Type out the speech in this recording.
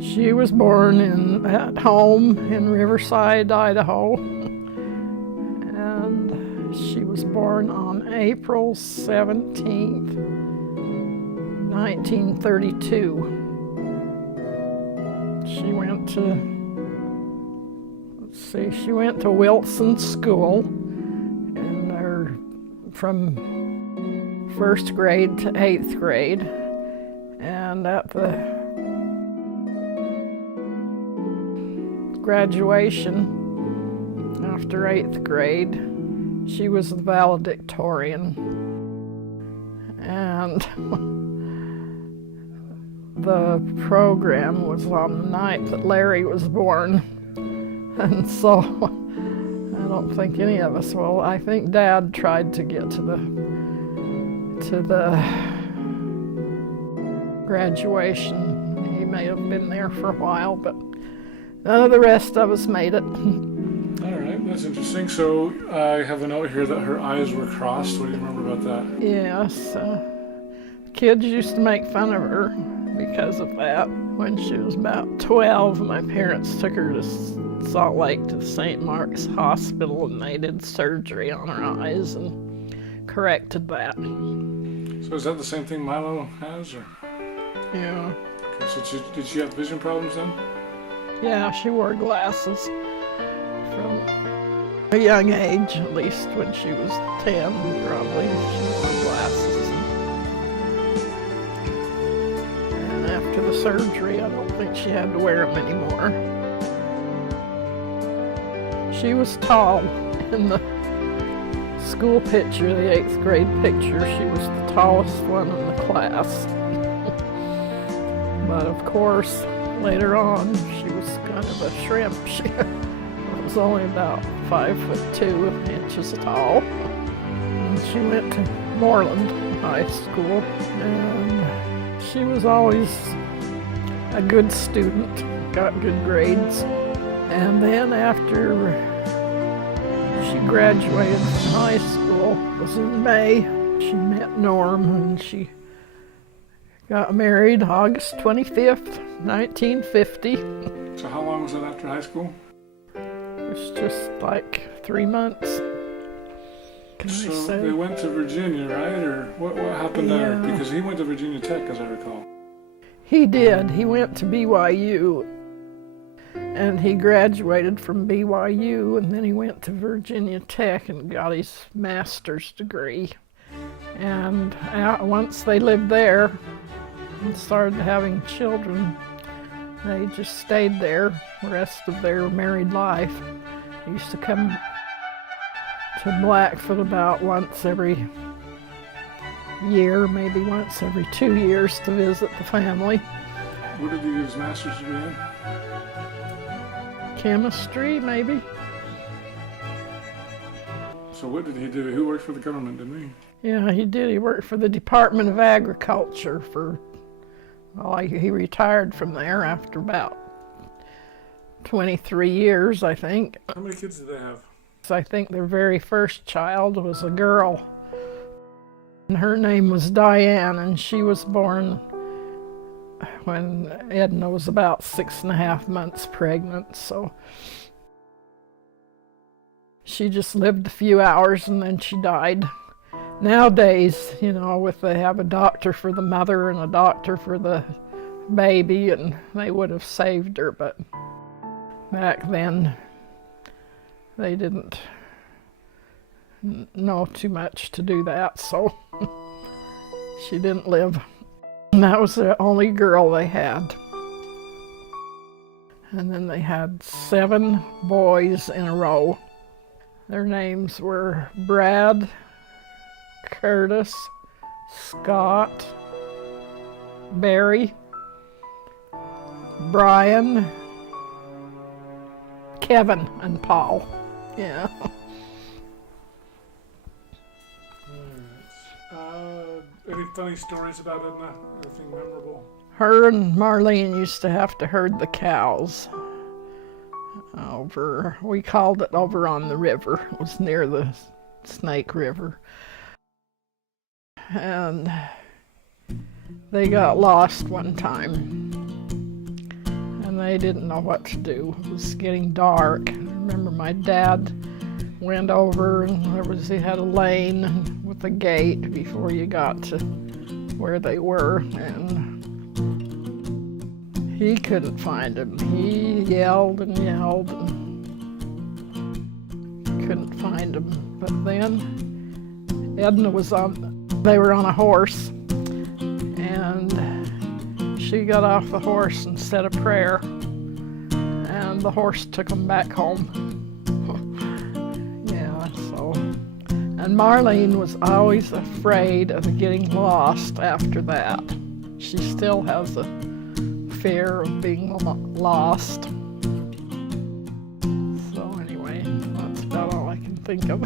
She was born at home in Riverside, Idaho, and she was born on April 17th, 1932. She went to Wilson School, and from 1st grade to 8th grade, and at the graduation after 8th grade, she was the valedictorian, and the program was on the night that Larry was born, and so I don't think any of us will. I think Dad tried to get to the graduation. He may have been there for a while, but none of the rest of us made it. All right, that's interesting. So I have a note here that her eyes were crossed. What do you remember about that? Yes, kids used to make fun of her because of that. When she was about 12, my parents took her to Salt Lake to St. Mark's Hospital, and they did surgery on her eyes and corrected that. So is that the same thing Milo has, or? Yeah. Okay, so did she have vision problems then? Yeah, she wore glasses from a young age, at least when she was 10, probably. She wore glasses. And after the surgery, I don't think she had to wear them anymore. She was tall in the school picture, the 8th grade picture. She was the tallest one in the class. But of course, later on, she was kind of a shrimp. She was only about 5'2" inches tall. And she went to Moreland High School, and she was always a good student, got good grades. And then after she graduated from high school, it was in May, she met Norm, and she got married August 25th, 1950. So how long was that after high school? It was just like 3 months. So they went to Virginia, right? Or what happened there? Yeah. Because he went to Virginia Tech, as I recall. He did. He went to BYU, and he graduated from BYU, and then he went to Virginia Tech and got his master's degree. And once they lived there and started having children, they just stayed there the rest of their married life. They used to come to Blackfoot about once every year, maybe once every 2 years, to visit the family. What did he get his master's degree in? Chemistry, maybe. So what did he do? He worked for the government, didn't he? Yeah, he did. He worked for the Department of Agriculture he retired from there after about 23 years, I think. How many kids did they have? I think their very first child was a girl. And her name was Diane, and she was born when Edna was about 6.5 months pregnant, so she just lived a few hours and then she died. Nowadays, they have a doctor for the mother and a doctor for the baby, and they would have saved her, but back then they didn't know too much to do that, so she didn't live. And that was the only girl they had. And then they had 7 boys in a row. Their names were Brad, Curtis, Scott, Barry, Brian, Kevin, and Paul. Yeah. Any funny stories about Edna? Anything memorable? Her and Marlene used to have to herd the cows we called it over on the river. It was near the Snake River. And they got lost one time. they didn't know what to do. It was getting dark. I remember my dad went over, and he had a lane with a gate before you got to where they were, and he couldn't find him. He yelled and yelled and couldn't find him. But then Edna they were on a horse, and she got off the horse and said a prayer, and the horse took them back home. And Marlene was always afraid of getting lost after that. She still has a fear of being lost. So anyway, that's about all I can think of.